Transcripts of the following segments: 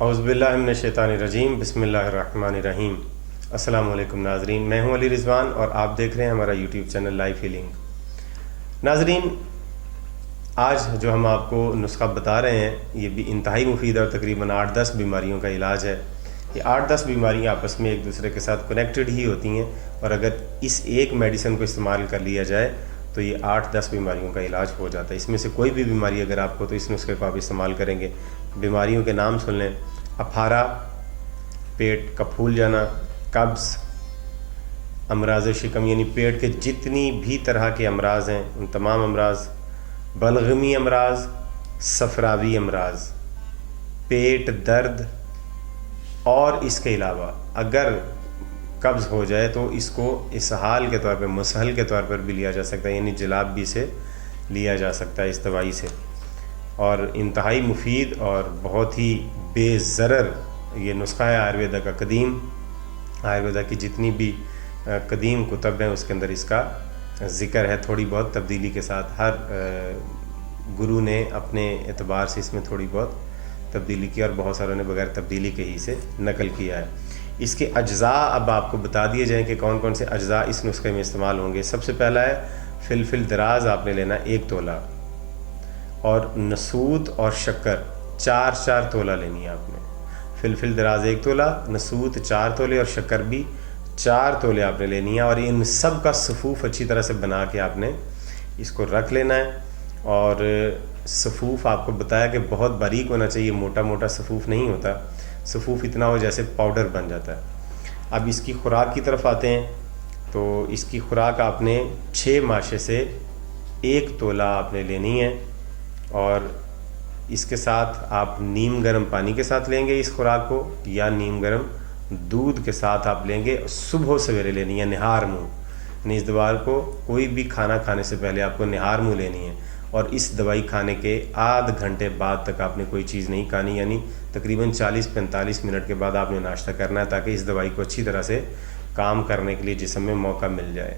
औज़ु बिल्लाहि मिनश शैतानिर रजीम बिस्मिल्लाहिर रहमानिर रहीम। अस्सलामु अलैकुम नाज़रीन, मैं हूं अली रिज़वान और आप देख रहे हैं हमारा यूट्यूब चैनल लाइफ हीलिंग। नाज़रीन, आज जो हम आपको नुस्खा बता रहे हैं ये भी इंतहाई मुफीद और तकरीबन 8-10 बीमारियों का इलाज है। ये 8-10 बीमारियाँ आपस में एक दूसरे के साथ कनेक्टेड ही होती हैं और अगर इस एक मेडिसिन को इस्तेमाल कर लिया जाए तो ये 8-10 बीमारियों का इलाज हो जाता है। इसमें से कोई भी बीमारी अगर आपको तो इस नुस्खे को आप इस्तेमाल करेंगे। बीमारियों के नाम सुन लें: अफारा, पेट का फूल जाना, कब्ज़, अमराज शिकम यानी पेट के जितनी भी तरह के अमराज हैं उन तमाम अमराज, बलगमी अमराज, सफरावी अमराज, पेट दर्द, और इसके अलावा अगर कब्ज़ हो जाए तो इसको इसहाल के तौर पर, मुसहल के तौर पर भी लिया जा सकता है, यानी जलाबी से लिया जा सकता है इस दवाई से। और इंतहाई मुफीद और बहुत ही बेज़रर ये नुस्खा है। आयुर्वेदा का कदीम, आयुर्वेदा की जितनी भी कदीम कुतब हैं उसके अंदर इसका ज़िक्र है, थोड़ी बहुत तब्दीली के साथ। हर गुरु ने अपने एतबार से इसमें थोड़ी बहुत तब्दीली की और बहुत सारों ने बगैर तब्दीली के ही इसे नकल किया है। इसके अज्जा अब आपको बता दिए जाएँ कि कौन कौन से अज्जा इस नुस्खे में इस्तेमाल होंगे। सबसे पहला है फिलफिल दराज, आपने लेना 1 तोला, और नसूत और शक्कर 4-4 तोला लेनी है आपने। फिलफिल दराज 1 तोला, नसूत 4 तोले और शक्कर भी 4 तोले आपने लेनी है। और इन सब का सफ़ूफ़ अच्छी तरह से बना के आपने इसको रख लेना है। और सफ़ूफ़ आपको बताया कि बहुत बारीक होना चाहिए, मोटा मोटा सफ़ूफ़ नहीं होता। सफ़ूफ़ इतना हो जैसे पाउडर बन जाता है। अब इसकी खुराक की तरफ आते हैं तो इसकी खुराक आपने 6 माशे से 1 तोला आपने लेनी है। और इसके साथ आप नीम गर्म पानी के साथ लेंगे इस खुराक को, या नीम गर्म दूध के साथ आप लेंगे। सुबह सवेरे लेनी है निहार मुँह, यानी इस दवा को कोई भी खाना खाने से पहले आपको निहार मुँह लेनी है। और इस दवाई खाने के आध घंटे बाद तक आपने कोई चीज़ नहीं खानी, यानी तकरीबन 40-45 मिनट के बाद आपने नाश्ता करना है, ताकि इस दवाई को अच्छी तरह से काम करने के लिए जिस्म में मौका मिल जाए।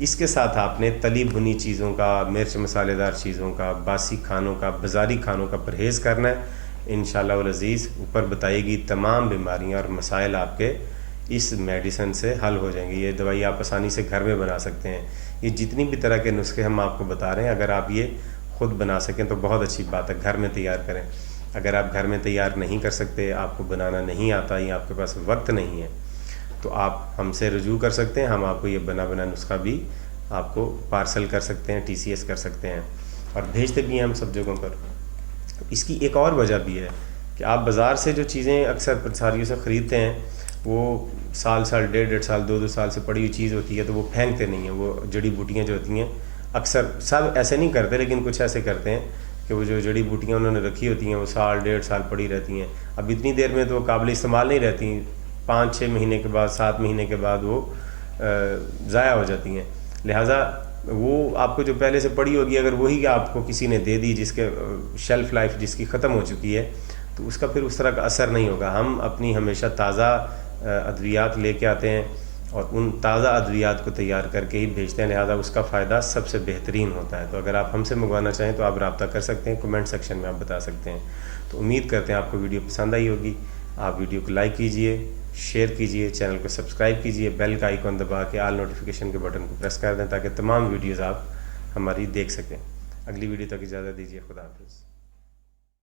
इसके साथ आपने तली भुनी चीज़ों का, मिर्च मसालेदार चीज़ों का, बासी खानों का, बाज़ारी खानों का परहेज़ करना है। इंशाअल्लाह वल अज़ीज़ ऊपर बताएगी तमाम बीमारियां और मसाइल आपके इस मेडिसिन से हल हो जाएंगे। ये दवाई आप आसानी से घर में बना सकते हैं। ये जितनी भी तरह के नुस्खे हम आपको बता रहे हैं, अगर आप ये ख़ुद बना सकें तो बहुत अच्छी बात है, घर में तैयार करें। अगर आप घर में तैयार नहीं कर सकते, आपको बनाना नहीं आता या आपके पास वक्त नहीं है, तो आप हमसे रुजू कर सकते हैं। हम आपको ये बना नुस्खा भी आपको पार्सल कर सकते हैं, TCS कर सकते हैं और भेजते भी हैं हम सब जगहों पर। इसकी एक और वजह भी है कि आप बाज़ार से जो चीज़ें अक्सर पंसारियों से ख़रीदते हैं वो साल 1.5 साल 2 साल से पड़ी हुई चीज़ होती है, तो वो फेंकते नहीं हैं। वो जड़ी बूटियाँ जो होती हैं, अक्सर सब ऐसे नहीं करते लेकिन कुछ ऐसे करते हैं कि वो जो जड़ी बूटियाँ उन्होंने रखी होती हैं वो 1.5 साल पड़ी रहती हैं। अब इतनी देर में तो वो काबिल इस्तेमाल नहीं रहती, 5-6 महीने के बाद, 7 महीने के बाद वो ज़ाया हो जाती हैं। लिहाजा वो आपको जो पहले से पड़ी होगी, अगर वही आपको किसी ने दे दी जिसके शेल्फ़ लाइफ जिसकी ख़त्म हो चुकी है, तो उसका फिर उस तरह का असर नहीं होगा। हम अपनी हमेशा ताज़ा अद्वियात लेके आते हैं और उन ताज़ा अद्वियात को तैयार करके ही भेजते हैं, लिहाजा उसका फ़ायदा सबसे बेहतरीन होता है। तो अगर आप हमसे मंगवाना चाहें तो आप रब्ता कर सकते हैं, कमेंट सेक्शन में आप बता सकते हैं। तो उम्मीद करते हैं आपको वीडियो पसंद आई होगी। आप वीडियो को लाइक कीजिए, शेयर कीजिए, चैनल को सब्सक्राइब कीजिए, बेल का आइकॉन दबा के ऑल नोटिफिकेशन के बटन को प्रेस कर दें ताकि तमाम वीडियोज़ आप हमारी देख सकें। अगली वीडियो तक इजाज़त दीजिए। खुदा हाफ़िज़।